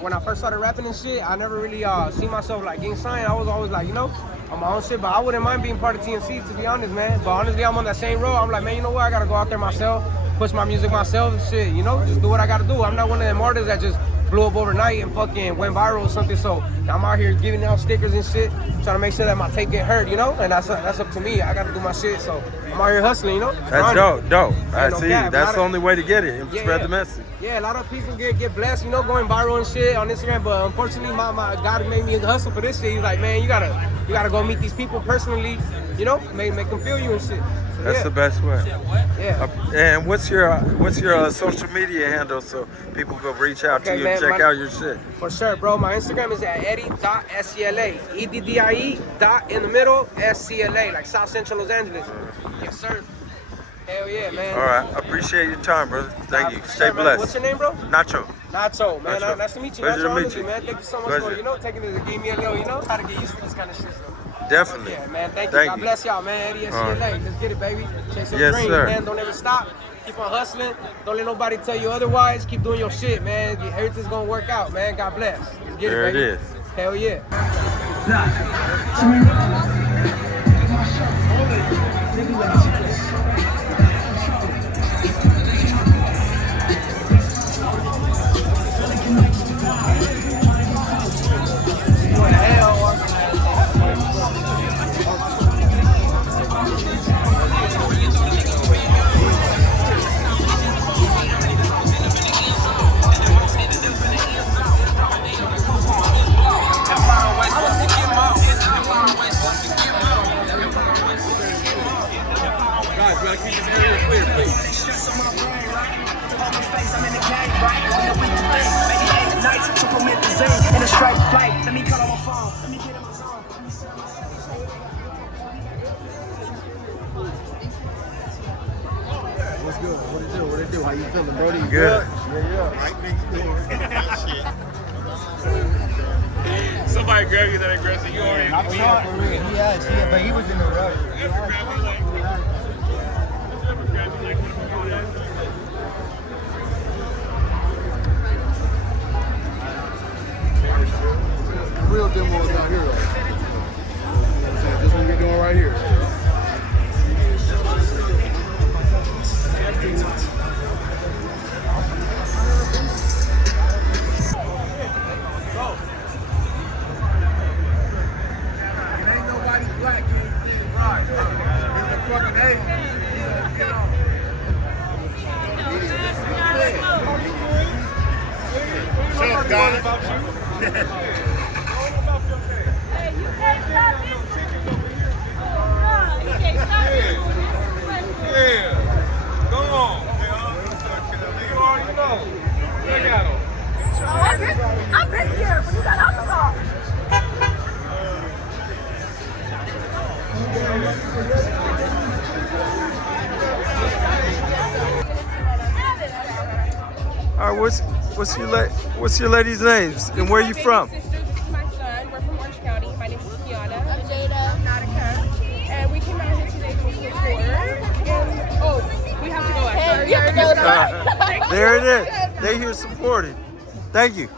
when I first started rapping and shit, I never really seen myself like getting signed. I was always like, you know, on my own shit, but I wouldn't mind being part of TNC, to be honest, man. But honestly, I'm on that same road. I'm like, man, you know what? I gotta go out there myself, push my music myself and shit, you know? Just do what I gotta do. I'm not one of them artists that just blew up overnight and fucking went viral or something. So I'm out here giving out stickers and shit, trying to make sure that my tape get heard, you know? And that's up to me. I gotta do my shit. So I'm out here hustling, you know? That's dope. I see. That's the only way to get it and spread the message. Yeah, a lot of people get blessed, you know, going viral and shit on Instagram. But unfortunately, my God made me hustle for this shit. He's like, man, you gotta go meet these people personally, you know, make them feel you and shit. So, that's the best way. Yeah. And what's your social media handle so people go reach out to you and check out your shit? For sure, bro. My Instagram is at eddie.scla. EDDIE dot in the middle, SCLA, like South Central Los Angeles. Yes, sir. Hell yeah, man. All right. I appreciate your time, brother. Thank you. Stay blessed. What's your name, bro? Nacho, man. Nacho. Nice to meet you. Pleasure to meet honestly, you. Man. Thank you so much Pleasure. for, you know, taking it to give me a little, you know, how to get used to this kind of shit. So. Definitely. Yeah, man. Thank you. God bless y'all, man. Eddie SCLA. Let's get it, baby. Chase your dreams, man. Don't ever stop. Keep on hustling. Don't let nobody tell you otherwise. Keep doing your shit, man. Everything's gonna work out, man. God bless. Let's get there it, baby. It is. Hell yeah. What's good? What it do? How you feeling, Brody? Good. Yeah. Somebody grab you that aggressive. You already. I'm sorry for real. Yeah, but he was in the rush. Real demos out here, though. This one we're doing right here. Ain't nobody black in right. He's a fucking Shut up, guys. Yeah. Go on. You already know. Look at him. I've been here when you got alcohol. All right, what's your lady's name and where are you from? This is my son. We're from Orange County. My name is Kiana. I'm Jada. Nautica. And we came out here today to support. And we have to go after. There it is. They here supporting. Thank you.